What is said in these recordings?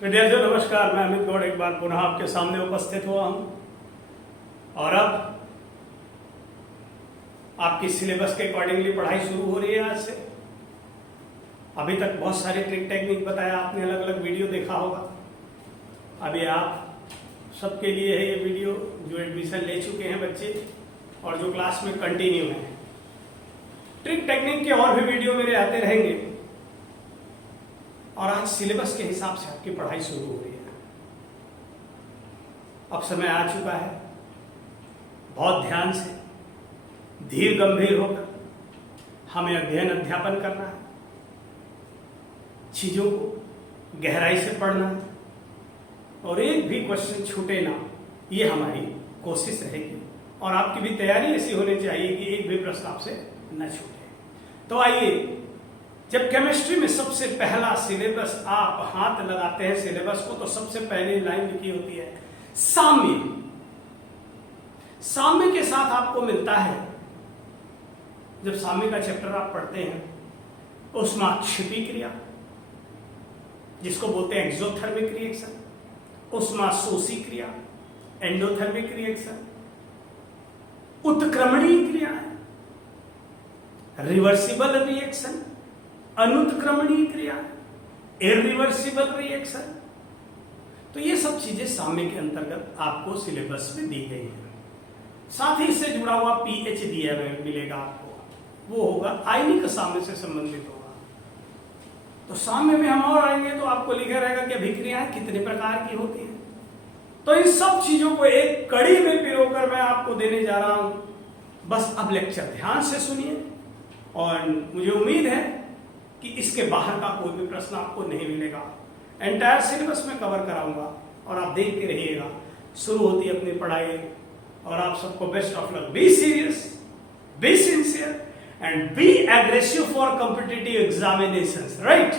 विद्यार्थियों नमस्कार, मैं अमित गौड़ एक बार पुनः आपके सामने उपस्थित हुआ हूँ और अब आपकी सिलेबस के अकॉर्डिंगली पढ़ाई शुरू हो रही है आज से। अभी तक बहुत सारे ट्रिक टेक्निक बताया आपने, अलग अलग वीडियो देखा होगा। अभी आप सबके लिए है ये वीडियो जो एडमिशन ले चुके हैं बच्चे और जो क्लास में कंटिन्यू हैं। ट्रिक टेक्निक के और भी वीडियो मेरे आते रहेंगे और आज सिलेबस के हिसाब से आपकी पढ़ाई शुरू हो रही है। अब समय आ चुका है, बहुत ध्यान से धीर गंभीर होकर हमें अध्ययन अध्यापन करना है, चीजों को गहराई से पढ़ना है और एक भी क्वेश्चन छूटे ना, ये हमारी कोशिश रहेगी। और आपकी भी तैयारी ऐसी होनी चाहिए कि एक भी प्रश्न आपसे न छूटे। तो आइए, जब केमिस्ट्री में सबसे पहला सिलेबस आप हाथ लगाते हैं सिलेबस को, तो सबसे पहले लाइन लिखी होती है साम्य। साम्य के साथ आपको मिलता है, जब साम्य का चैप्टर आप पढ़ते हैं, ऊष्माक्षेपी क्रिया जिसको बोलते हैं एक्सोथर्मिक रिएक्शन, ऊष्माशोषी क्रिया एंडोथर्मिक रिएक्शन, उत्क्रमणीय क्रिया, रिवर्सिबल रिएक्शन, अनुत्क्रमणीय क्रिया, इरिवर्सिबल रिएक्शन। तो ये सब चीजें साम्य के अंतर्गत आपको सिलेबस में दी गई है। साथ ही इससे जुड़ा हुआ पीएच दिया मिलेगा आपको, वो होगा आयनिक साम्य से संबंधित होगा। तो साम्य में हम और आएंगे तो आपको लिखा रहेगा कि अभिक्रियाएं कितने प्रकार की होती हैं। तो इन सब चीजों को एक कड़ी में पिरोकर मैं आपको देने जा रहा हूं। बस अब लेक्चर ध्यान से सुनिए और मुझे उम्मीद है कि इसके बाहर का कोई भी प्रश्न आपको नहीं मिलेगा। एंटायर सिलेबस में कवर कराऊंगा और आप देखते रहिएगा। शुरू होती है अपनी पढ़ाई और आप सबको best of luck. Be serious, be sincere and B aggressive for competitive examinations, right.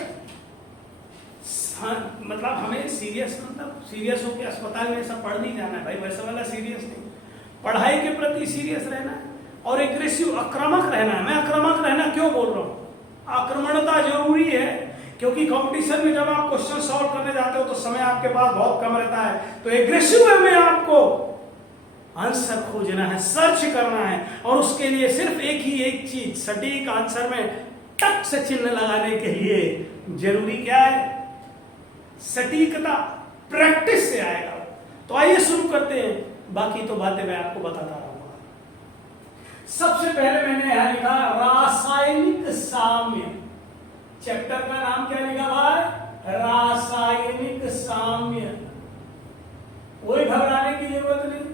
मतलब हमें सीरियस होकर अस्पताल में ऐसा पढ़ नहीं जाना है भाई, वैसा वाला सीरियस नहीं। पढ़ाई के प्रति सीरियस रहना है और एग्रेसिव आक्रामक रहना है। मैं आक्रामक रहना क्यों बोल रहा हूं? आक्रमणता जरूरी है क्योंकि कंपटीशन में जब आप क्वेश्चन सॉल्व करने जाते हो तो समय आपके पास बहुत कम रहता है। तो एग्रेसिव वे में आपको आंसर खोजना है, सर्च करना है और उसके लिए सिर्फ एक चीज, सटीक आंसर में टक से चिन्ह लगाने के लिए जरूरी क्या है? सटीकता। प्रैक्टिस से आएगा। तो आइए शुरू करते हैं, बाकी तो बातें मैं आपको बताता रहूंगा। सबसे पहले मैंने यहां लिखा रासायनिक साम्य। चैप्टर का नाम क्या लिखा भाई? रासायनिक साम्य। कोई घबराने की जरूरत नहीं,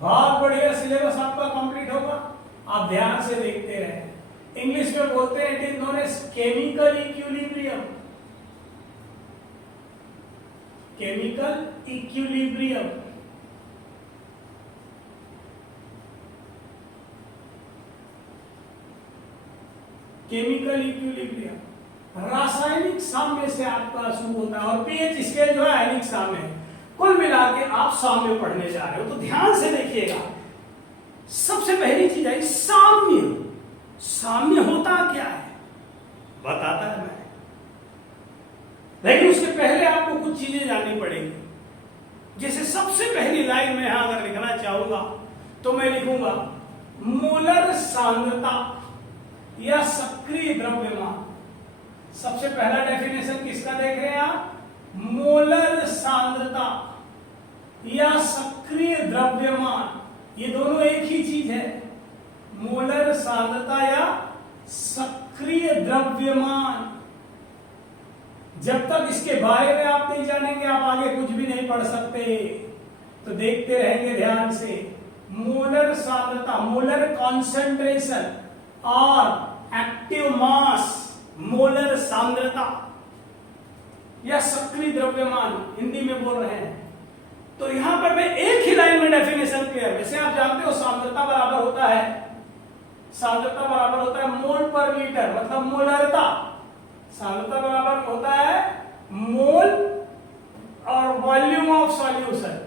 बहुत बढ़िया सिलेबस आपका कंप्लीट होगा। आप ध्यान से देखते रहे। इंग्लिश में बोलते हैं it is known as chemical equilibrium. Chemical equilibrium. Chemical equilibrium रासायनिक साम्य से आपका शुरू होता है और पीएच स्केल जो है आयनिक साम्य है। कुल मिला के आप साम्य पढ़ने जा रहे हो तो ध्यान से देखिएगा। सबसे पहली चीज है साम्य। साम्य होता क्या है बताता है मैं, लेकिन उसके पहले आपको कुछ चीजें जाननी पड़ेंगी। जैसे सबसे पहली लाइन में यहां अगर लिखना चाहूंगा तो मैं लिखूंगा मोलर सांद्रता या सक्रिय द्रव्यमान। सबसे पहला डेफिनेशन किसका देख रहे हैं आप? मोलर सांद्रता या सक्रिय द्रव्यमान। ये दोनों एक ही चीज है, मोलर सांद्रता या सक्रिय द्रव्यमान। जब तक इसके बारे में आप नहीं जानेंगे आप आगे कुछ भी नहीं पढ़ सकते। तो देखते रहेंगे ध्यान से। मोलर सांद्रता, मोलर कॉन्सेंट्रेशन और एक्टिव मास, मोलर सांद्रता या सक्रिय द्रव्यमान हिंदी में बोल रहे हैं। तो यहां पर मैं एक ही लाइन में डेफिनेशन क्लियर। जैसे आप जानते हो सांद्रता बराबर होता है, सांद्रता बराबर होता है मोल पर लीटर, मतलब मोलरता। सांद्रता बराबर होता है मोल और वॉल्यूम ऑफ सॉल्यूशन।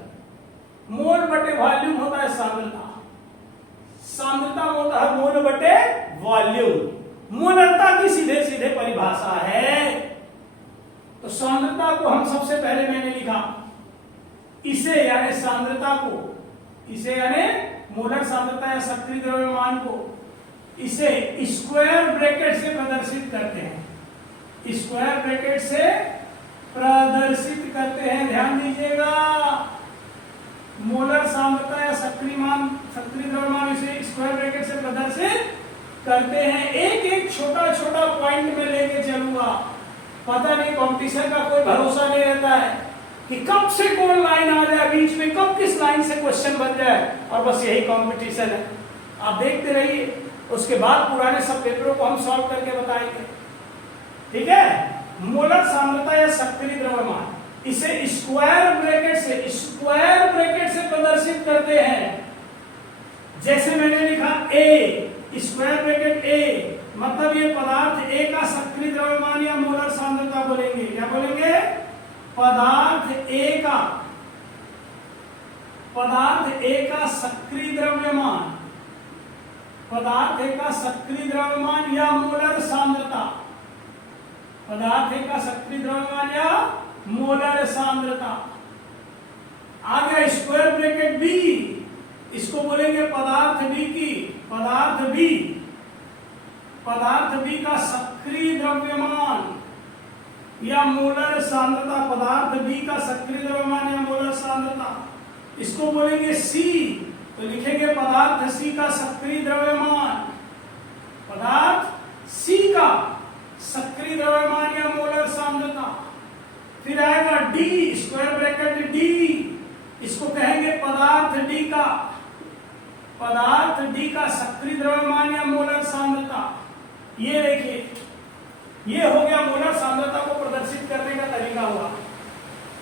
मोल बटे वॉल्यूम होता है सांद्रता। सांद्रता होता है मोल बटे वॉल्यूम। मोलरता की सीधे सीधे परिभाषा है। तो सांद्रता सांद्रता को हम सबसे पहले मैंने लिखा, इसे यानी सांद्रता को, इसे यानी मोलर सांद्रता या सक्रिय द्रव्यमान को, इसे स्क्वायर ब्रैकेट से प्रदर्शित करते हैं, स्क्वायर ब्रैकेट से प्रदर्शित करते हैं। ध्यान दीजिएगा, मोलर सांद्रता या सक्रिय द्रव्यमान इसे स्क्वायर ब्रैकेट से प्रदर्शित करते हैं। एक एक छोटा छोटा पॉइंट में लेके चलूंगा, पता नहीं कंपटीशन का कोई भरोसा नहीं रहता है कि कब से कौन लाइन आ जाए बीच में, कब किस लाइन से क्वेश्चन बन जाए, और बस यही कंपटीशन है। आप देखते रहिए, उसके बाद पुराने सब पेपरों को हम सॉल्व करके बताएंगे। ठीक है, मोलर सांद्रता या सक्रिय द्रव्यमान इसे स्क्वायर ब्रैकेट से प्रदर्शित करते हैं। जैसे मैंने लिखा ए, स्क्वायर ब्रैकेट ए, मतलब ये पदार्थ ए का सक्रिय द्रव्यमान या मोलर सांद्रता बोलेंगे। क्या बोलेंगे? पदार्थ ए का सक्रिय द्रव्यमान, पदार्थ ए का सक्रिय द्रव्यमान या मोलर सांद्रता, पदार्थ ए का सक्रिय द्रव्यमान या मोलर सांद्रता। आ गया स्क्वायर ब्रैकेट बी, इसको बोलेंगे पदार्थ बी का सक्रिय द्रव्यमान या मोलर सांद्रता, पदार्थ बी का सक्रिय द्रव्यमान या मोलर सांद्रता, इसको बोलेंगे सी। तो लिखेंगे पदार्थ सी का सक्रिय द्रव्यमान, पदार्थ सी का सक्रिय द्रव्यमान या मोलर सांद्रता। फिर आएगा डी, स्क्वायर ब्रैकेट डी, इसको कहेंगे पदार्थ डी का सक्रिय द्रव्यमान या मोलर सांद्रता। ये देखिए, ये हो गया मोलर सांद्रता को प्रदर्शित करने का तरीका हुआ।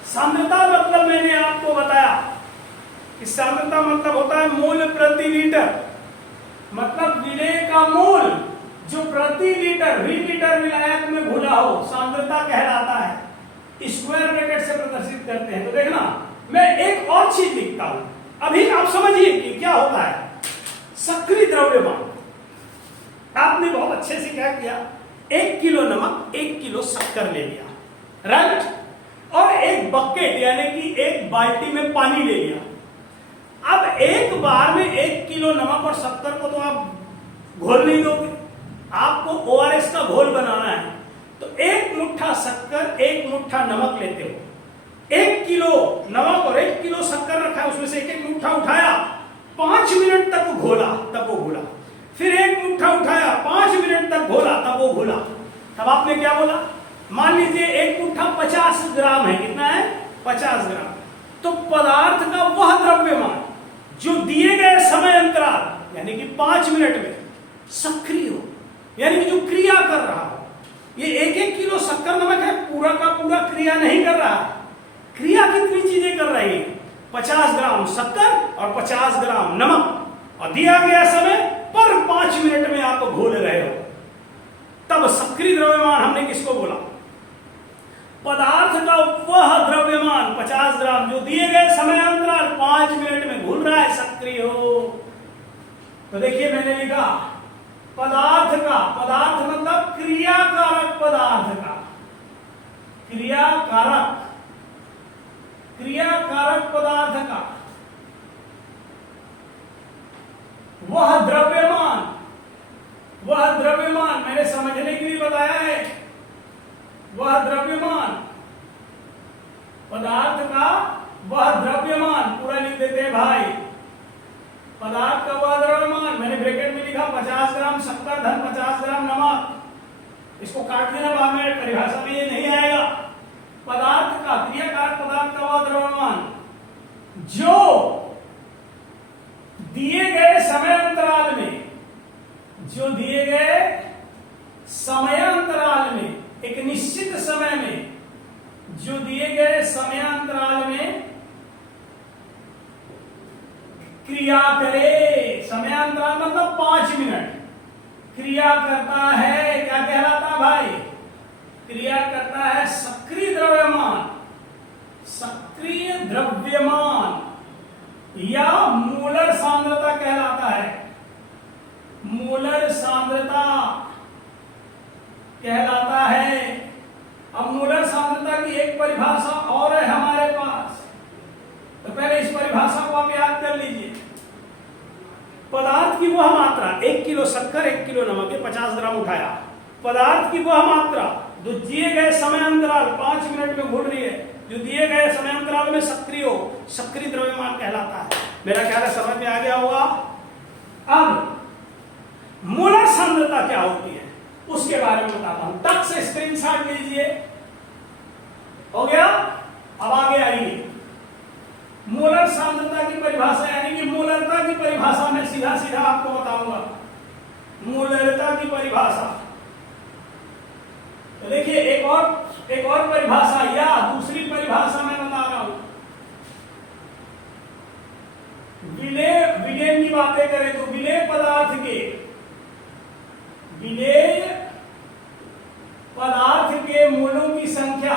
सांद्रता मतलब मैंने आपको बताया कि सांद्रता मतलब होता है मोल प्रति लीटर, मतलब विलेय का मोल जो प्रति लीटर विलायक में घुला हो, सांद्रता कहलाता है। स्क्वायर ब्रैकेट से प्रदर्शित करते हैं। तो देखना, मैं एक और चीज लिखता हूं, अभी आप समझिए कि क्या होता है। सक्रिय द्रव्यमान, आपने बहुत अच्छे से क्या किया, 1 किलो नमक 1 किलो शक्कर ले लिया, राइट, और एक बकेट यानी कि एक बाल्टी में पानी ले लिया। अब एक बार में 1 किलो नमक और शक्कर को तो आप घोल नहीं दोगे, आपको ओआरएस का घोल बनाना है। तो 1 मुट्ठा शक्कर 1 मुट्ठा नमक लेते हो, 1 किलो नमक और 1 किलो शक्कर रखा है, उसमें से 1 मुट्ठा उठाया, 5 मिनट तक घोला, तब वो घोला। फिर 1 मुट्ठा उठाया, 5 मिनट तक घोला, तब वो घोला। तब आपने क्या बोला, मान लीजिए 1 मुट्ठा 50 ग्राम है, कितना है, 50 ग्राम। तो पदार्थ का वह द्रव्यमान जो दिए गए समय अंतराल यानी कि 5 मिनट में सक्रिय हो, यानी कि जो क्रिया कर रहा हो, ये 1-1 किलो शक्कर नमक है, पूरा का पूरा क्रिया नहीं कर रहा है। क्रिया कितनी चीजें कर रही है, 50 ग्राम शक्कर और 50 ग्राम नमक, और दिया गया समय पर 5 मिनट में आप घोल रहे हो। तब सक्रिय द्रव्यमान हमने किसको बोला, पदार्थ का वह द्रव्यमान 50 ग्राम जो दिए गए समय अंतराल 5 मिनट में घुल रहा है, सक्रिय हो। तो देखिए मैंने लिखा पदार्थ मतलब क्रियाकारक पदार्थ का, क्रियाकारक पदार्थ का वह द्रव्यमान मैंने समझने के लिए बताया है, वह द्रव्यमान, पदार्थ का वह द्रव्यमान, पूरा लिख देते हैं भाई, पदार्थ का वह द्रव्यमान, मैंने ब्रैकेट में लिखा 50 ग्राम शक्कर धन 50 ग्राम नमक, इसको काट देना बाद में, परिभाषा में ये नहीं आएगा। पदार्थ का, क्रियाकारक पदार्थ का वह द्रव्यमान जो दिए गए समय अंतराल में, एक निश्चित समय में, जो दिए गए समयांतराल में क्रिया करे। समयांतराल मतलब 5 मिनट क्रिया करता है, क्या कहलाता भाई, क्रिया करता है सक्रिय द्रव्यमान या मोलर सांद्रता कहलाता है, मोलर सांद्रता कहलाता है। अब मोलर सांद्रता की एक परिभाषा और है हमारे पास, तो पहले इस परिभाषा को आप याद कर लीजिए। पदार्थ की वह मात्रा, 1 किलो शक्कर 1 किलो नमक के 50 ग्राम उठाया, पदार्थ की वह मात्रा जो दिए गए समय अंतराल 5 मिनट में घुल रही है, जो दिए गए समय अंतराल में सक्रिय हो, सक्रिय द्रव्यमान कहलाता है। मेरा ख्याल है समझ में आ गया होगा। अब मोलर सांद्रता क्या होती है उसके बारे में बताता हूं, टक से स्क्रीनशॉट लीजिए। हो गया? अब आगे आइए। मोलर सांद्रता की परिभाषा, यानी कि मोलरता की परिभाषा मैं सीधा सीधा आपको बताऊंगा। मोलरता की परिभाषा तो देखिए, एक और परिभाषा या दूसरी परिभाषा मैं बता रहा हूं। विलेय की बातें करें तो विलेय पदार्थ के मोलों की संख्या,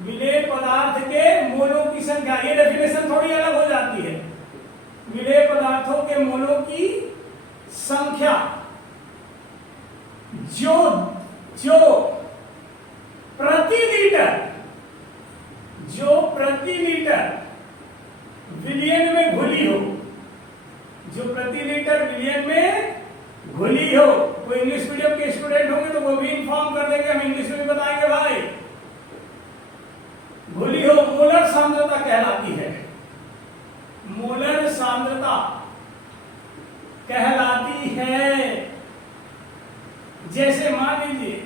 विलेय पदार्थ के मोलों की संख्या, ये डेफिनेशन थोड़ी अलग हो जाती है। विलेय पदार्थों के मोलों की संख्या जो प्रति लीटर विलियन में घुली हो, जो प्रति लीटर विलियन में घुली हो। कोई इंग्लिश मीडियम के स्टूडेंट होंगे तो वो भी इन्फॉर्म कर देंगे, हम इंग्लिश में भी बताएंगे भाई। घुली हो मोलर सांद्रता कहलाती है। मोलर सांद्रता कहलाती है। जैसे मान लीजिए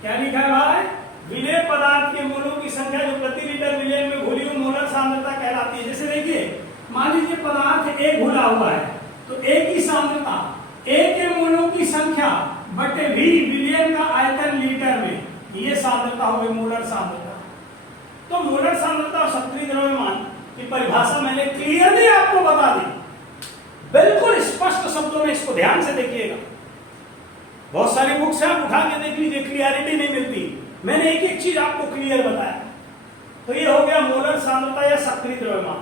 क्या लिखा है भाई, विलेय पदार्थ के मोलों की संख्या जो प्रति लीटर विलियन में घुली हो मोलर सांद्रता कहलाती है। जैसे देखिए, मान लीजिए पदार्थ एक घुला हुआ है तो एक की सांद्रता, एक के मोलों की संख्या बटे v विलियन का आयतन लीटर में, ये सांद्रता हो गई मोलर सांद्रता। तो मोलर सांद्रता और सक्रिय द्रव्यमान की परिभाषा मैंने क्लियरली आपको बता दी, बिल्कुल स्पष्ट शब्दों में। इसको ध्यान से देखिएगा। बहुत सारी बुक्स आप उठा के देख लीजिए, क्लियरिटी नहीं मिलती। मैंने एक एक चीज आपको क्लियर बताया। तो ये हो गया मोलर सांद्रता या सक्रिय द्रव्यमान।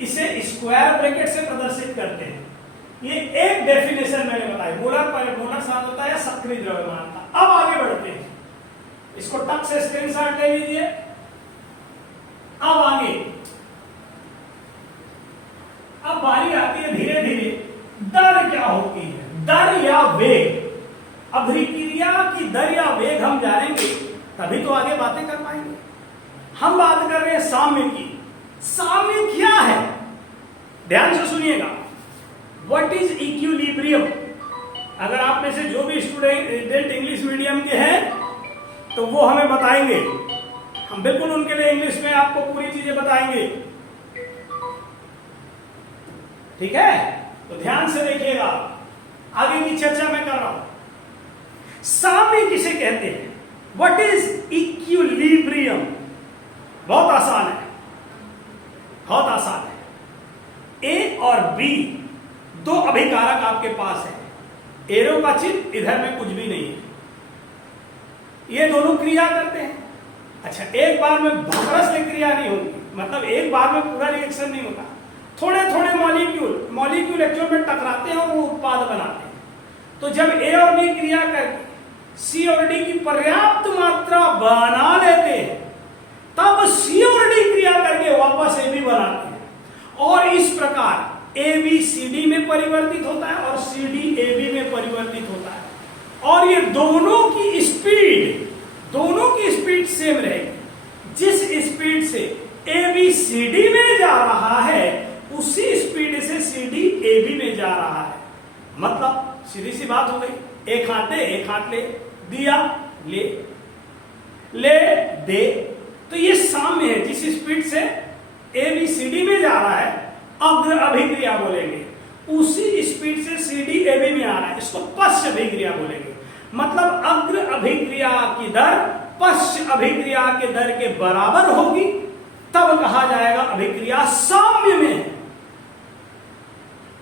इसे स्क्वायर ब्रैकेट से प्रदर्शित करते हैं। ये एक डेफिनेशन मैंने बताई, मोलर सांद्रता या सक्रिय द्रव्यमान का। अब आगे बढ़ते हैं, इसको टक से स्क्रीनशॉट ले लीजिए। अब आगे, अब बारी आती है धीरे धीरे दर क्या होती है, दर या वेग। अभिक्रिया की दर या वेग हम जानेंगे तभी तो आगे बातें कर पाएंगे। हम बात कर रहे हैं साम्य की। साम्य क्या है, ध्यान से सुनिएगा। What is equilibrium? अगर आप में से जो भी स्टूडेंट इंग्लिश मीडियम के हैं तो वो हमें बताएंगे, हम बिल्कुल उनके लिए इंग्लिश में आपको पूरी चीजें बताएंगे। ठीक है, तो ध्यान से देखिएगा, आगे की चर्चा मैं कर रहा हूं। साम्य किसे कहते हैं? What is equilibrium? बहुत आसान है, बहुत आसान है। ए और बी दो अभिकारक आपके पास है। एरो का चिन्ह इधर में कुछ भी नहीं है, ये दोनों क्रिया करते हैं। अच्छा, एक बार में भौकरस से क्रिया नहीं होगी, मतलब एक बार में पूरा रिएक्शन नहीं होता। थोड़े थोड़े मॉलिक्यूल एक्चुअल में टकराते हैं और वो उत्पाद बनाते हैं। तो जब ए और बी क्रिया करके सी और डी की पर्याप्त मात्रा बना लेते हैं, तब सी और डी क्रिया करके वापस ए बी बनाते हैं। और इस प्रकार ए बी सी डी में परिवर्तित होता है और सी डी ए बी में परिवर्तित होता है। और ये दोनों की स्पीड सेम रहेगी। जिस स्पीड से ए बी सी डी में जा रहा है उसी स्पीड से सी डी ए बी में जा रहा है। मतलब सीधी सी बात हो गई, एक हाथ दे एक हाथ ले, दिया ले दे। तो ये साम्य है। जिस स्पीड से ए बी सी डी में जा रहा है अग्र अभिक्रिया बोलेंगे, उसी स्पीड से सी डी ए बी में आ रहा है, इसको पश्च अभिक्रिया बोलेंगे। मतलब अग्र अभिक्रिया की दर पश्च अभिक्रिया के दर के बराबर होगी, तब कहा जाएगा अभिक्रिया साम्य में है।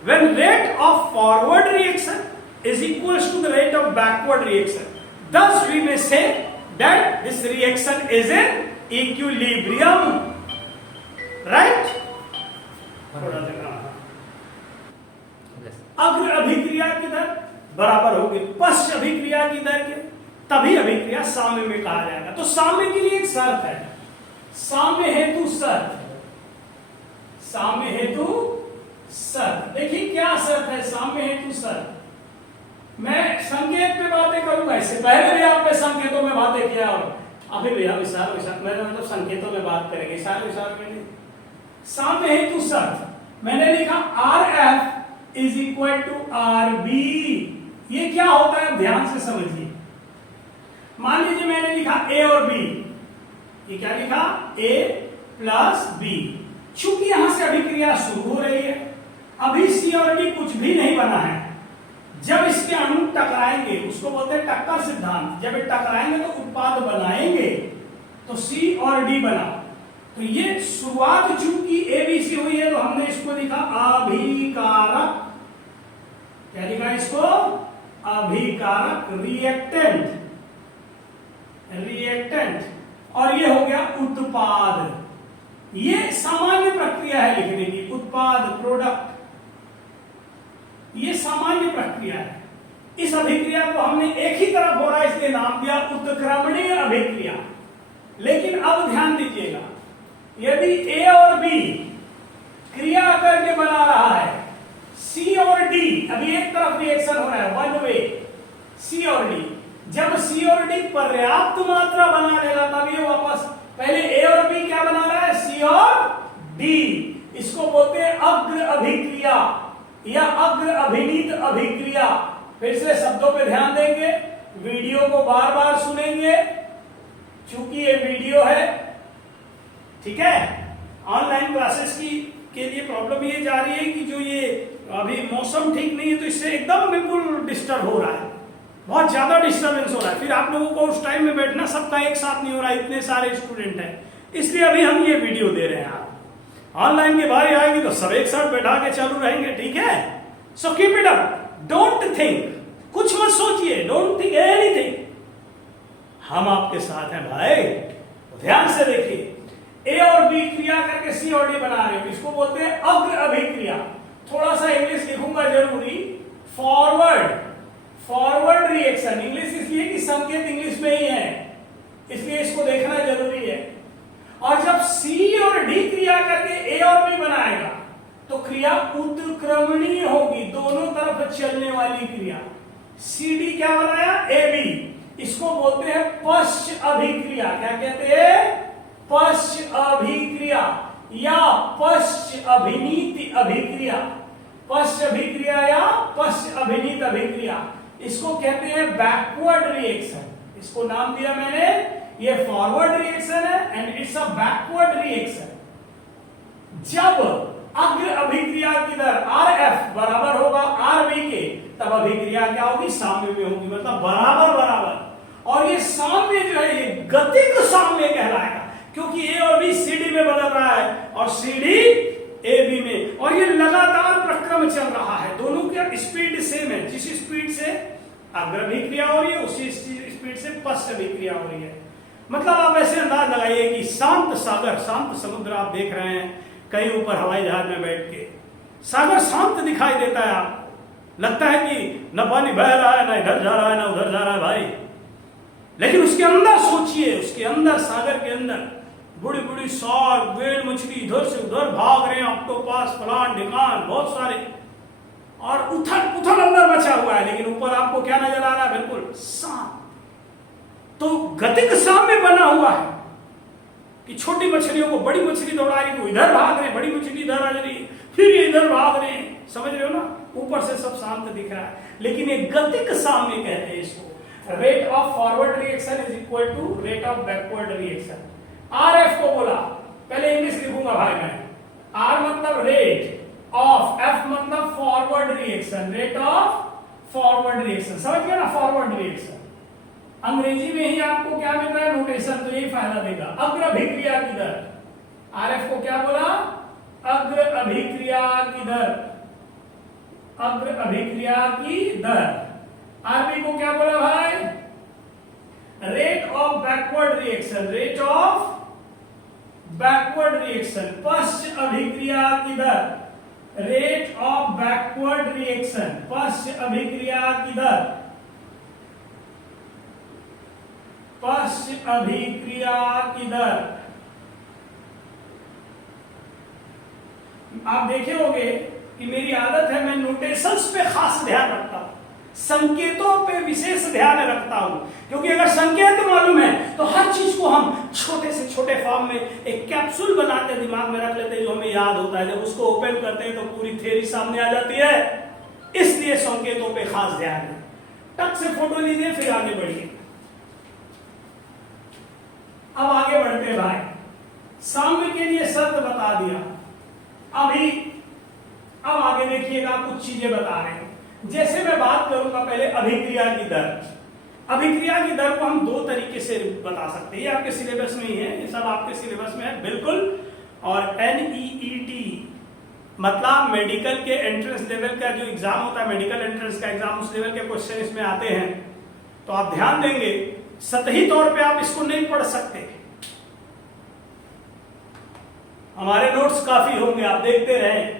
When rate of forward reaction is equals to the rate of backward reaction, thus we may say that this reaction is in equilibrium, right? अग्र अभिक्रिया की दर बराबर होगी पश्च अभिक्रिया की दर के, तभी अभिक्रिया साम्य में कहा जाएगा। तो साम्य के लिए एक शर्त है, साम्य हेतु शर्त, साम्य हेतु शर्त। देखिए क्या शर्त है साम्य हेतु शर्त। मैं संकेत पे बातें करूंगा, इससे पहले भी आपने संकेतों में बातें किया और अभी भी हम इशारों मैंने मतलब संकेतों में बात करेंगे, इशारों में नहीं। साम्य हेतु शर्त मैंने लिखा R F is equal to R B. ये क्या होता है ध्यान से समझिए। मान लीजिए मैंने लिखा ए और बी, ये क्या लिखा ए प्लस बी। चूंकि यहां से अभिक्रिया शुरू हो रही है, अभी सी और डी कुछ भी नहीं बना है। जब इसके अणु टकराएंगे उसको बोलते हैं टक्कर सिद्धांत। जब ये टकराएंगे तो उत्पाद बनाएंगे, तो सी और डी बना। तो ये शुरुआत चूंकि ए बी सी हुई है तो हमने इसको लिखा अभिकारक। क्या लिखा इसको? अभिकारक, रिएक्टेंट, रिएक्टेंट। और ये हो गया उत्पाद। ये सामान्य प्रक्रिया है लिखने की, उत्पाद, प्रोडक्ट, ये सामान्य प्रक्रिया है। इस अभिक्रिया को हमने एक ही तरफ हो रहा है इसलिए नाम दिया उत्क्रमणीय अभिक्रिया। लेकिन अब ध्यान दीजिएगा, यदि ए और बी क्रिया करके बना रहा है सी और डी, अभी एक तरफ रिएक्शन हो रहा है वन वे, सी और डी। जब सी और डी पर्याप्त मात्रा बना लेगा तब ये वापस, पहले ए और बी क्या बना रहा है? सी और डी। इसको बोलते हैं अग्र अभिक्रिया या अग्र अभिनीत अभिक्रिया। फिर से शब्दों पे ध्यान देंगे, वीडियो को बार बार सुनेंगे चूंकि ये वीडियो है, ठीक है। ऑनलाइन क्लासेस के लिए प्रॉब्लम ये जा रही है कि जो ये अभी मौसम ठीक नहीं है तो इससे एकदम बिल्कुल डिस्टर्ब हो रहा है, बहुत ज्यादा डिस्टर्बेंस हो रहा है। फिर आप लोगों को उस टाइम में बैठना सबका एक साथ नहीं हो रहा है, इतने सारे स्टूडेंट हैं, इसलिए अभी हम ये वीडियो दे रहे हैं। आप ऑनलाइन की बारी आएगी तो सब एक साथ बैठा के चालू रहेंगे, ठीक है। So keep it up, don't think, कुछ मत सोचिए, डोंट थिंक एनीथिंग, हम आपके साथ हैं भाई। ध्यान से देखिए, ए और बी क्रिया करके सी और डी बना रहे हैं, इसको बोलते हैं अग्र अभिक्रिया। थोड़ा सा इंग्लिश लिखूंगा जरूरी, फॉरवर्ड, फॉरवर्ड रिएक्शन। इंग्लिश इसलिए कि संकेत इंग्लिश में ही है, इसलिए इसको देखना जरूरी है। और जब सी और डी क्रिया करके ए और बी बनाएगा तो क्रिया उत्क्रमणीय होगी, दोनों तरफ चलने वाली क्रिया। सी डी क्या बनाया? A B. इसको बोलते हैं पश्च अभिक्रिया। क्या कहते हैं? पश्च अभिक्रिया या पश्च अभिनीत अभिक्रिया। पश्च अभिक्रिया या पश्च अभिनीत अभिक्रिया, इसको कहते हैं बैकवर्ड रिएक्शन। इसको नाम दिया मैंने, ये फॉरवर्ड रिएक्शन है and it's a backward reaction. जब अग्र अभिक्रिया की दर RF बराबर होगा RB के, तब अभिक्रिया क्या होगी? साम्य में होगी, मतलब बराबर बराबर। और ये साम्य जो है ये गतिक साम्य कहलाएगा, क्योंकि ए और बी CD में बदल रहा है और CD AB में, और ये लगातार प्रक्रम चल रहा है। दोनों का स्पीड सेम है, जिस स्पीड से अग्र अभिक्रिया हो रही है उसी स्पीड से पश्च अभिक्रिया हो रही है। मतलब आप ऐसे अंदाज लगाइए कि शांत सागर, शांत समुद्र आप देख रहे हैं कहीं ऊपर हवाई जहाज में बैठ के, सागर शांत दिखाई देता है, आपको लगता है कि न पानी बह रहा है, न इधर जा रहा है, न उधर जा रहा है भाई। लेकिन उसके अंदर सोचिए, उसके अंदर, सागर के अंदर बड़ी बड़ी शार्क, वेल मछली इधर से उधर भाग रहे हैं, ऑक्टोपस, फलान ढिकान, बहुत सारे, और उथल पुथल अंदर मचा हुआ है। लेकिन ऊपर आपको क्या नजर आ रहा है? बिल्कुल शांत। तो गतिक साम्य बना हुआ है कि छोटी मछलियों को बड़ी मछली दौड़ा रही, तो इधर भाग रहे, बड़ी मछली इधर आ रही, फिर ये इधर भाग रहे हैं, समझ रहे हो ना? ऊपर से सब शांत दिख रहा है, लेकिन ये गतिक साम्य कहते हैं इसको। Rate of forward reaction is equal to rate of backward reaction. RF को बोला, पहले इंग्लिश लिखूंगा भाई मैं, R मतलब रेट ऑफ, F मतलब forward reaction, rate of forward reaction, समझ गया ना? फॉरवर्ड रिएक्शन अंग्रेजी में ही आपको क्या मिल रहा है नोटेशन, तो यही फायदा देगा। अग्र अभिक्रिया की दर, RF को क्या बोला? अग्र अभिक्रिया की दर, अग्र अभिक्रिया की दर। RB को क्या बोला भाई? Rate of backward reaction, rate of backward reaction, पश्च अभिक्रिया की दर, रेट ऑफ बैकवर्ड रिएक्शन, पश्च अभिक्रिया की दर। पश्च अभिक्रिया की दर। आप देखे होंगे कि मेरी आदत है, मैं नोटेशंस पे खास ध्यान रखता हूं, संकेतों पे विशेष ध्यान रखता हूं, क्योंकि अगर संकेत मालूम है तो हर चीज को हम छोटे से छोटे फॉर्म में एक कैप्सूल बनाते दिमाग में रख लेते हैं, जो हमें याद होता है। जब उसको ओपन करते हैं तो पूरी थ्योरी सामने आ जाती है। इसलिए संकेतों पे खास ध्यान है। टक से फोटो लीजिए, फिर आगे बढ़िए। अब आगे बढ़ते हैं भाई। साम्य के लिए शर्त बता दिया। अब आगे देखिएगा, कुछ चीजें बता रहे हैं। जैसे मैं बात करूंगा पहले अभिक्रिया की दर। अभिक्रिया की दर को हम दो तरीके से बता सकते हैं। ये आपके सिलेबस में ही है, ये सब आपके सिलेबस में है बिल्कुल। और NEET मतलब मेडिकल के एंट्रेंस लेवल का जो एग्जाम होता है, मेडिकल एंट्रेंस का एग्जाम, उस लेवल के क्वेश्चन इसमें आते हैं। तो आप ध्यान देंगे, सतही तौर पे आप इसको नहीं पढ़ सकते। हमारे नोट्स काफी होंगे, आप देखते रहें,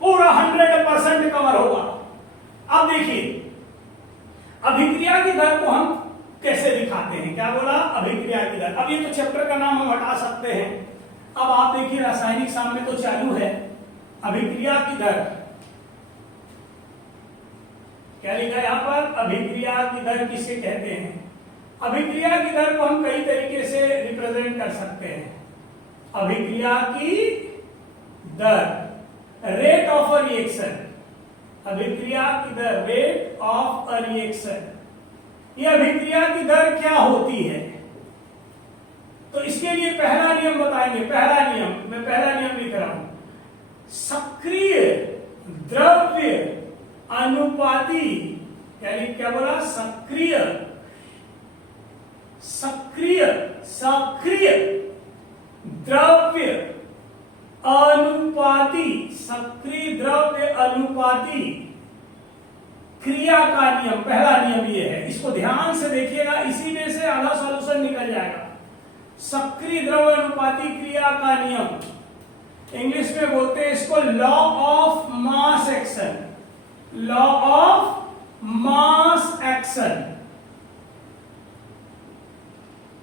पूरा 100% कवर होगा। अब देखिए अभिक्रिया की दर को हम कैसे दिखाते हैं। क्या बोला? अभिक्रिया की दर। अब ये तो चैप्टर का नाम हम हटा सकते हैं। अब आप देखिए रासायनिक साम्य तो चालू है। अभिक्रिया की दर क्या लिखा है यहां पर? अभिक्रिया की दर किसे कहते हैं? अभिक्रिया की दर को हम कई तरीके से रिप्रेजेंट कर सकते हैं। अभिक्रिया की दर, रेट ऑफ अ रिएक्शन। अभिक्रिया की दर, रेट ऑफ अ रिएक्शन। ये अभिक्रिया की दर क्या होती है? तो इसके लिए पहला नियम बताएंगे। पहला नियम, मैं पहला नियम लिख रहा हूं। सक्रिय द्रव्य अनुपाती, क्या बोला? सक्रिय द्रव्य अनुपाती, सक्रिय द्रव्य अनुपाती क्रिया का नियम, पहला नियम ये है। इसको ध्यान से देखिएगा, इसी में से आधा सॉल्यूशन निकल जाएगा। सक्रिय द्रव्य अनुपाती क्रिया का नियम, इंग्लिश में बोलते हैं इसको law of mass action. Law of mass action.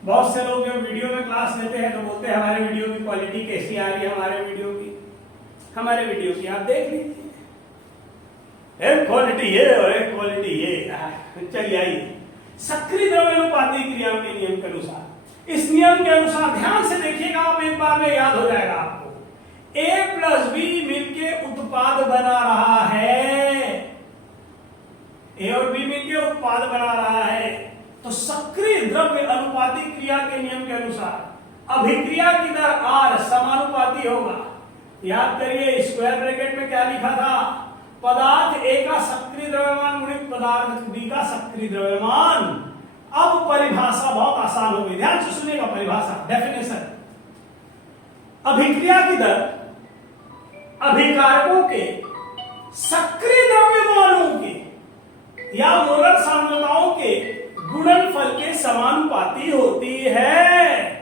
बहुत से लोग जब वीडियो में क्लास लेते हैं तो बोलते हैं हमारे वीडियो की क्वालिटी कैसी आ रही है, हमारे वीडियो की आप देख लीजिए, एक क्वालिटी ये और एक क्वालिटी ये। चलिए आइए, सक्रिय द्रव्य अनुपाती क्रिया के नियम के अनुसार, इस नियम के अनुसार ध्यान से देखिएगा, आप एक बार में याद हो जाएगा आपको। A प्लस बी मिलके उत्पाद बना रहा है, ए और बी मिलके उत्पाद बना रहा है, तो सक्रिय द्रव्य अनुपाती क्रिया के नियम के अनुसार अभिक्रिया की दर R समानुपाती होगा। याद करिए, स्क्वायर ब्रैकेट में क्या लिखा था? पदार्थ A का सक्रिय द्रव्यमान गुणित पदार्थ B का सक्रिय द्रव्यमान। अब परिभाषा बहुत आसान हो गई, ध्यान से सुनिएगा परिभाषा, डेफिनेशन। अभिक्रिया की दर अभिकारकों के सक्रिय द्रव्यमानों के या मोलर सांद्रताओं के गुणनफल के समानुपाती होती है।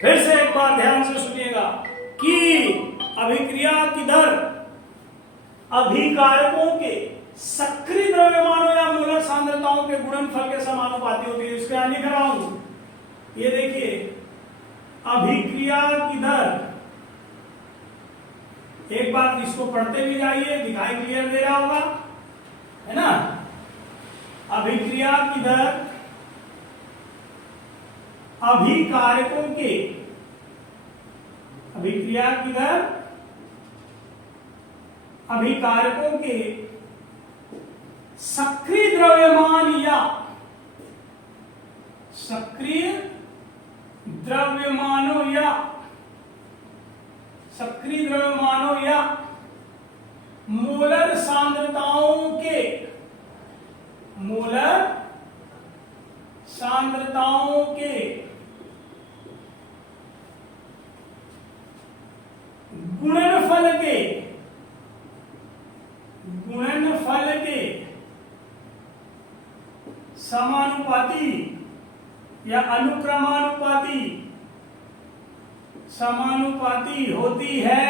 फिर से एक बार ध्यान से सुनिएगा कि अभिक्रिया की दर अभिकारकों के सक्रिय द्रव्यमानों या मोलर सांद्रताओं के गुणनफल के समानुपाती होती है। इसके यहां लिख रहा हूं, ये देखिए, अभिक्रिया की दर, एक बार इसको पढ़ते भी जाइए, दिखाई क्लियर दे रहा होगा, है ना? अभिक्रिया की दर अभिकारकों के, अभिक्रिया की दर अभिकारकों के सक्रिय द्रव्यमान या सक्रिय द्रव्यमानों या सक्रिय द्रव्यमानों या मोलर सांद्रताओं के, मोलर सांद्रताओं के गुणनफल के समानुपाती या अनुक्रमानुपाती समानुपाती होती है।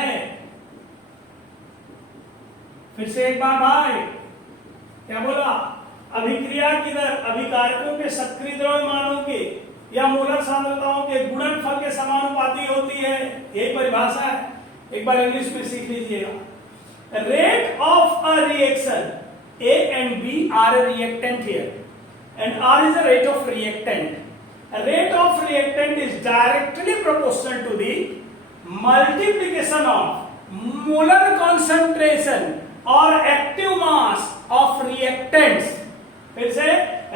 फिर से एक बार भाई, क्या बोला? अभिक्रिया की दर अभिकारकों के सक्रिय द्रव्यमानों के या मोलर सांद्रताओं के गुणनफल के समानुपाती होती है, यही परिभाषा है, एक बार इंग्लिश में सीख लीजिएगा। Rate of a reaction, A and B are a reactant here and R is the rate of reactant. A rate of reactant is directly proportional to the multiplication of molar concentration or active mass of reactants. फिर से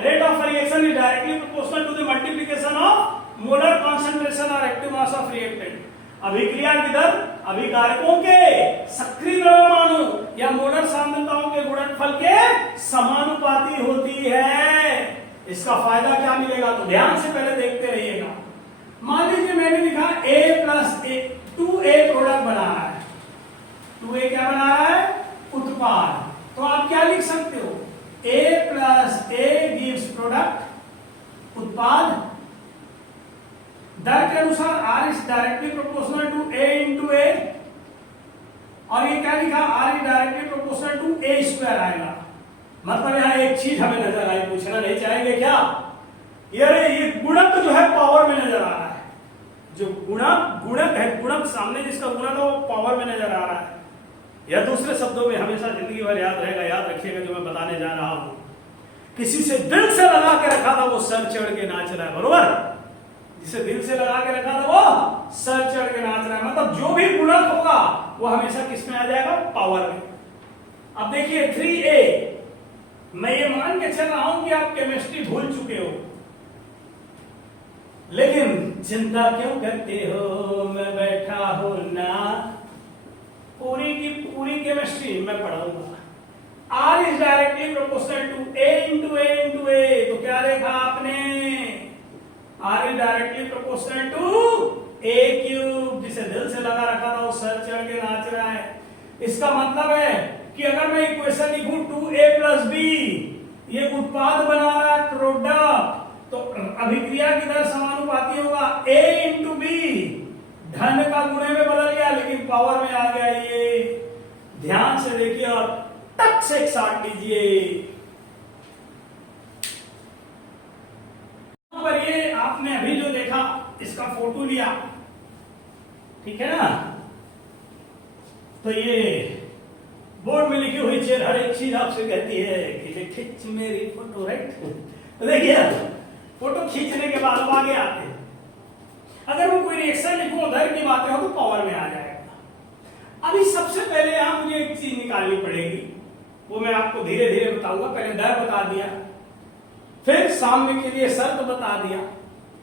rate of reaction is directly proportional to the multiplication of molar concentration or active mass of reactant. अभिक्रिया की दर अभिकारकों के सक्रिय द्रव्यमानु या molar सांद्रताओं के गुणनफल के समानुपाती होती है। इसका फायदा क्या मिलेगा, तो ध्यान से पहले देखते रहिएगा। मान लीजिए मैंने लिखा A plus A, 2A product बना रहा है, 2A क्या बना रहा है, उत्पाद। तो आप क्या लिख सकते हो, A plus A gives product, उत्पाद। दर के अनुसार R is directly proportional to A into A, और ये क्या लिखा, R is directly proportional to A square आएगा। मतलब यहाँ एक चीज हमें नजर आई, पूछना नहीं चाहेंगे क्या, ये गुणक जो है पावर में नजर आ रहा है, जो गुणक है, गुणक सामने जिसका गुणक है वो पावर में नजर आ रहा है। या दूसरे शब्दों में हमेशा जिंदगी भर याद रहेगा, याद रखिएगा जो मैं बताने जा रहा हूं, किसी से दिल से लगा के रखा था वो सर चढ़ के नाच रहा है, बरोबर। जिसे दिल से लगा के रखा था वो सर चढ़ के नाच रहा है। मतलब जो भी गुणक होगा वो हमेशा किस में आ जाएगा, पावर में। अब देखिए 3A, मैं ये मान के चल रहा हूं कि आप केमिस्ट्री भूल चुके हो, लेकिन चिंता क्यों करते हो, मैं बैठा हूं ना, पूरी की पूरी केमिस्ट्री मैं पढ़ाऊंगा। R is directly proportional to A into A into A, तो क्या देखा आपने, R is directly proportional to A cube, जिसे दिल से लगा रखा था वो सर चढ़ के नाच रहा है। इसका मतलब है कि अगर मैं इक्वेशन लिखूं 2A प्लस B, ये उत्पाद बना रहा है, प्रोडक्ट, तो अभिक्रिया की दर समानुपाती होगा A इंटू B, धन का गुणे में बदल गया लेकिन पावर में आ गया। ये ध्यान से देखिए और टक से एक साथ लीजिए। पर ये आपने अभी जो देखा इसका फोटो लिया, ठीक है ना, तो ये बोर्ड में लिखी हुई चीज हर एक चीज आपसे कहती है कि खींच मेरी फोटो, राइट। तो देखिए फोटो खींचने के बाद आगे आते हैं, अगर मैं कोई रिएक्शन लिखूं दर की बातें हो तो पावर में आ जाएगा। अभी सबसे पहले यहां मुझे एक चीज निकालनी पड़ेगी, वो मैं आपको धीरे धीरे बताऊंगा। पहले दर बता दिया, फिर साम्य के लिए शर्त बता दिया।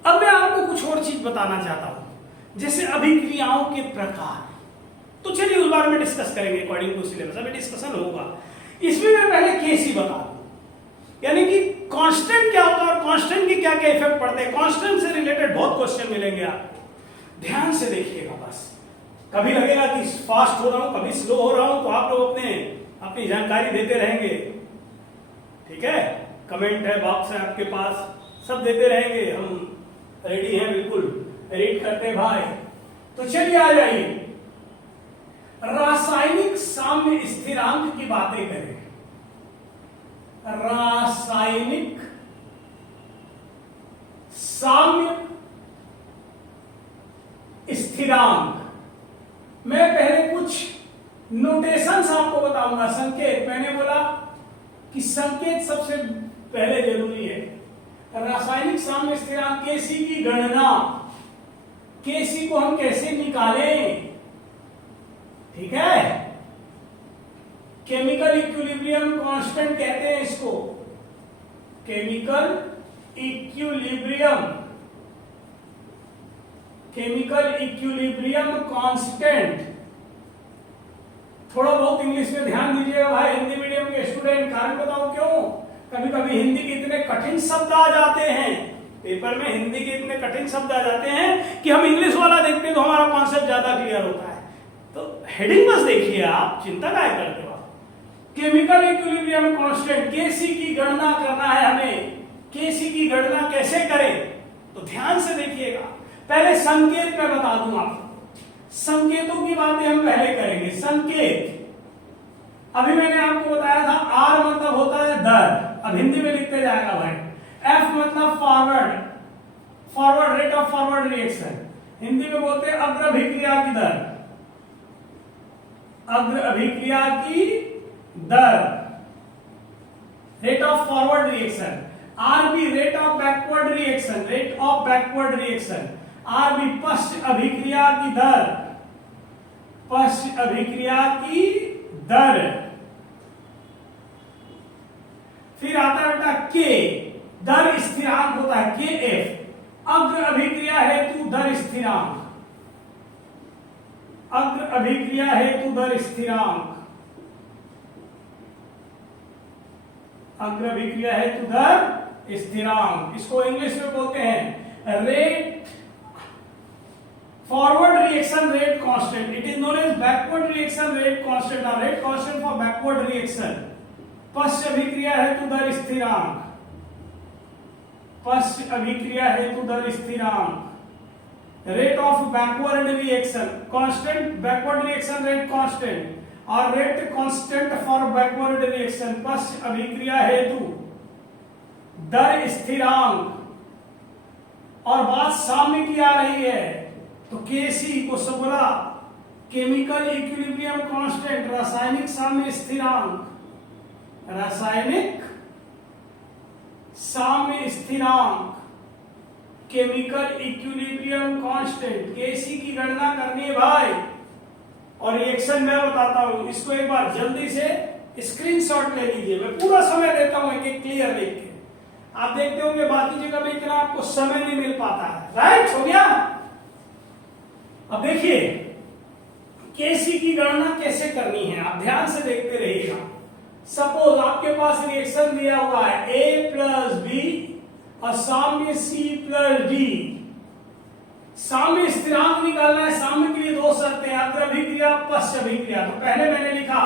अब मैं आपको कुछ और चीज बताना चाहता हूं, जैसे अभिक्रियाओं के प्रकार। तो चलिए उस बारे में डिस्कस करेंगे अकॉर्डिंग टू सिलेबस, अभी डिस्कशन होगा। इसमें मैं पहले केसी बता दूं, यानी कि कांस्टेंट क्या होता है और कांस्टेंट की क्या क्या इफेक्ट पड़ते हैं। कांस्टेंट से रिलेटेड बहुत क्वेश्चन मिलेंगे आपको, ध्यान से देखिएगा। बस कभी लगेगा कि फास्ट हो रहा हूं, कभी स्लो हो रहा हूं, तो आप लोग अपनी जानकारी देते रहेंगे, ठीक है। कमेंट है, बॉक्स है आपके पास, सब देते रहेंगे, हम रेडी हैं, बिल्कुल रीड करते हैं भाई। तो चलिए आ जाइए, रासायनिक साम्य स्थिरांक की बातें करें। रासायनिक साम्य स्थिरांक, मैं पहले कुछ नोटेशंस आपको बताऊंगा, संकेत। मैंने बोला कि संकेत सबसे पहले जरूरी है। रासायनिक साम्य स्थिरांक केसी की गणना, केसी को हम कैसे निकालें, ठीक है। केमिकल इक्विलिब्रियम कांस्टेंट कहते हैं इसको, chemical equilibrium, chemical equilibrium constant. थोड़ा बहुत इंग्लिश में ध्यान दीजिएगा भाई, हिंदी मीडियम के स्टूडेंट। कारण बताओ क्यों, कभी कभी हिंदी के इतने कठिन शब्द आ जाते हैं पेपर में, हिंदी के इतने कठिन शब्द आ जाते हैं कि हम इंग्लिश वाला देखते हैं तो हमारा कॉन्सेप्ट ज्यादा क्लियर होता है। तो हेडिंग बस देखिए, आप चिंता क्या करते हो। केमिकल इक्विलिब्रियम कांस्टेंट, केसी की गणना करना है हमें। केसी की गणना कैसे करें, तो ध्यान से देखिएगा। पहले संकेत मैं बता दूं आपको, संकेतों की बातें हम पहले करेंगे। संकेत अभी मैंने आपको बताया था, आर मतलब होता है दर, अब हिंदी में लिखते जाएगा भाई। एफ मतलब forward, forward, rate of forward reaction, Hindi में बोलते हैं अग्र अभिक्रिया की दर, अग्र अभिक्रिया की दर, rate of forward reaction. RB rate of backward reaction, rate of backward reaction. RB पश्च अभिक्रिया की दर, पश्च अभिक्रिया की दर। फिर आता है बेटा के, दर स्थिरांक होता है के एफ, अग्र अभिक्रिया हेतु दर स्थिरांक, अग्र अभिक्रिया हेतु दर स्थिरांक, अग्र अभिक्रिया हेतु दर स्थिरांक। इसको इंग्लिश में बोलते हैं rate forward reaction rate constant, it is known as backward reaction rate constant और rate constant for backward reaction. पश्च अभिक्रिया हेतु दर स्थिरांक, पश्च अभिक्रिया हेतु दर स्थिरांक। Rate of backward reaction constant, backward reaction rate constant और rate constant for backward reaction. पश्च अभिक्रिया हेतु दर स्थिरांक। और बात साम्य की आ रही है तो केसी को सब बोला केमिकल इक्विलिब्रियम कांस्टेंट, रासायनिक साम्य स्थिरांक, रासायनिक साम्य स्थिरांक, केमिकल इक्विलिब्रियम कांस्टेंट, केसी की गणना करनी है भाई। और रिएक्शन मैं बताता हूं, इसको एक बार जल्दी से स्क्रीनशॉट ले लीजिए, मैं पूरा समय देता हूं एक एक क्लियर देख के। आप देखते होंगे बाकी जगह में इतना आपको समय नहीं मिल पाता है, राइट? हो गया। अब देखिए केसी की गणना कैसे करनी है, आप ध्यान से देखते रहिएगा। सपोज आपके पास रिएक्शन दिया हुआ है ए प्लस बी और साम्य सी प्लस डी। साम्य स्थिरांक निकालना है, साम्य के लिए दो शर्तें, अग्र अभिक्रिया पश्च अभिक्रिया। तो पहले मैंने लिखा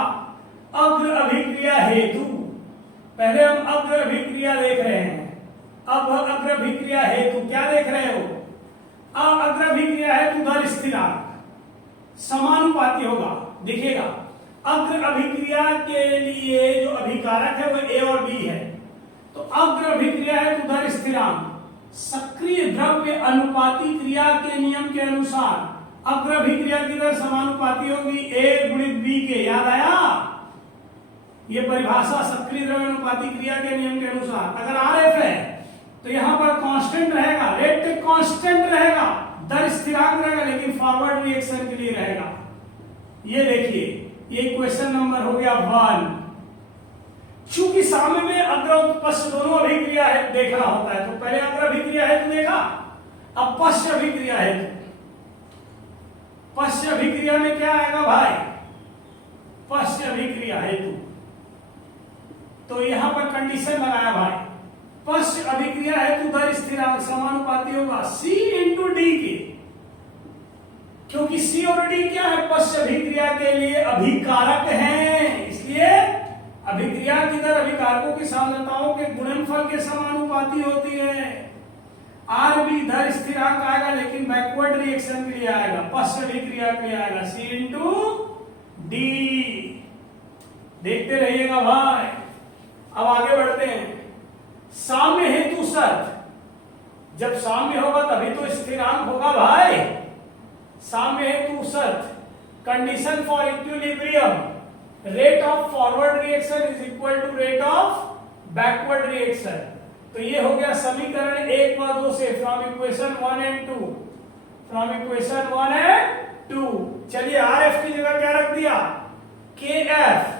अग्र अभिक्रिया हेतु, पहले हम अग्र अभिक्रिया देख रहे हैं। अब अग्र अभिक्रिया हेतु क्या देख रहे हो? अग्र अभिक्रिया हेतु दर स्थिरांक समानुपाती होगा, देखिएगा। अग्र अभिक्रिया के लिए जो अभिकारक है वो ए और बी है, तो अग्र अभिक्रिया हेतु दर स्थिरांक सक्रिय द्रव्य अनुपाती क्रिया के नियम के अनुसार अग्र अभिक्रिया की दर समानुपाती होगी ए गुणित बी के। याद आया ये परिभाषा, सक्रिय द्रव्य अनुपाती क्रिया के नियम के अनुसार। अगर आरएफ है तो यहां पर कांस्टेंट रहेगा, रेट कांस्टेंट रहेगा, दर स्थिरांक रहेगा, लेकिन फॉरवर्ड रिएक्शन के लिए रहेगा। ये देखिए, ये क्वेश्चन नंबर हो गया 1। चूंकि साम्य में अग्र और पश्च दोनों अभिक्रिया है देखना होता है, तो पहले अग्र अभिक्रिया हेतु देखा, अब पश्च अभिक्रिया हेतु। पश्च अभिक्रिया में क्या आएगा भाई? पश्च अभिक्रिया हेतु। तो यहां पर कंडीशन लगाया भाई, पश्च अभिक्रिया हेतु दर स्थिरांक समानुपाती होगा C इंटू डी के, क्योंकि C और D क्या है? पश्च अभिक्रिया के लिए अभिकारक हैं, इसलिए अभिक्रिया की दर अभिकारकों की सांद्रताओं के गुणनफल के समानुपाती होती है। आरबी दर स्थिरांक आएगा, लेकिन बैकवर्ड रिएक्शन के लिए आएगा, पश्च अभिक्रिया के लिए आएगा C इंटू डी। देखते रहिएगा भाई। अब आगे बढ़ते हैं। साम्य हेतु शर्त, जब साम्य होगा तभी तो स्थिरांक होगा भाई। साम्य हेतु शर्त, condition for equilibrium, rate of forward reaction is equal to rate of backward reaction. तो ये हो गया समीकरण 1 व 2 से, from equation 1 and 2, from equation 1 and 2। चलिए आरएफ की जगह क्या रख दिया? KF,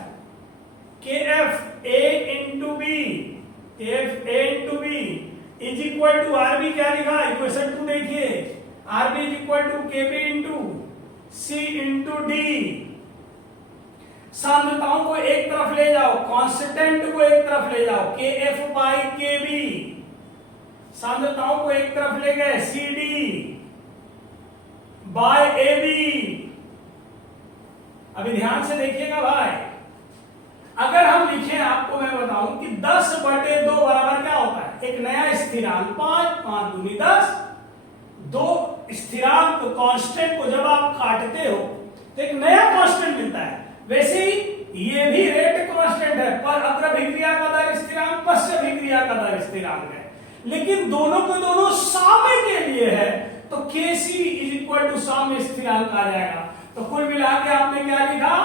KF A into B, KF A into B is equal to RB. क्या लिखा इक्वेशन 2 देखिए, RB is equal to KB into C into D. सांद्रताओं को एक तरफ ले जाओ, कांस्टेंट को एक तरफ ले जाओ, K F by K B. सांद्रताओं को एक तरफ ले गए, C D by A B. अभी ध्यान से देखिएगा भाई, अगर हम लिखें, आपको मैं बताऊं कि 10/2 बराबर क्या होता है? एक नया स्थिरांक 5, 5 दूनी 10। दो स्थिरांक कांस्टेंट को जब आप काटते हो तो एक नया कांस्टेंट मिलता है। वैसे ही ये भी रेट कांस्टेंट है, पर अग्र अभिक्रिया का दर स्थिरांक, पश्च अभिक्रिया का दर स्थिरांक है। लेकिन दोनों के दोनों साम्य के लिए है, तो Kc इज इक्वल टू साम्य स्थिरांक आ जाएगा। तो कुल मिला के आपने क्या लिखा,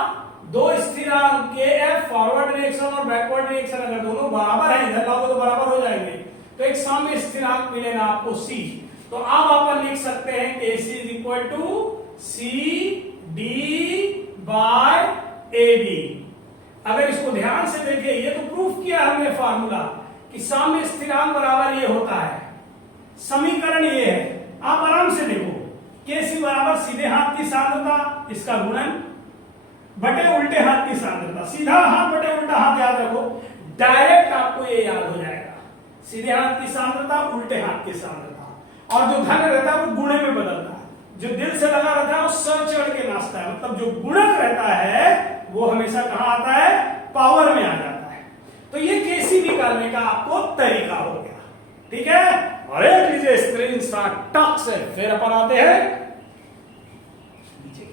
दो स्थिरांक Kf फॉरवर्ड डायरेक्शन और बैकवर्ड डायरेक्शन अगर दोनों बराबर है, इधर लाओगे तो बराबर हो जाएंगे, तो एक साम्य स्थिरांक मिलेगा आपको C। तो अब अपन लिख सकते हैं Kc is equal to C D by A B. अगर इसको ध्यान से देखिए, ये तो प्रूफ किया हमने फार्मूला कि साम्य स्थिरांक बराबर ये होता है, समीकरण ये है, आप आराम से देखो, Kc बराबर सीधे हाथ की सांद्रता इसका गुणन बटे उल्टे हाथ की सांद्रता, सीधा हाथ बटे उल्टा हाथ याद रखो, डायरेक्ट आपको ये याद हो जाएगा, सीधे हाथ की सांद्रता उल्टे हाथ की सांद्रता। और जो धन रहता है वो गुणे में बदलता है, जो दिल से लगा रहता है वो सर चढ़ के नाचता है, मतलब जो गुणक रहता है वो हमेशा कहां आता है, पावर में आ जाता है। तो ये Kc निकालने का आपको तरीका हो गया, ठीक है। और एक लीजिए स्क्रीन शॉट टक से, फिर अपन आते हैं नीचे।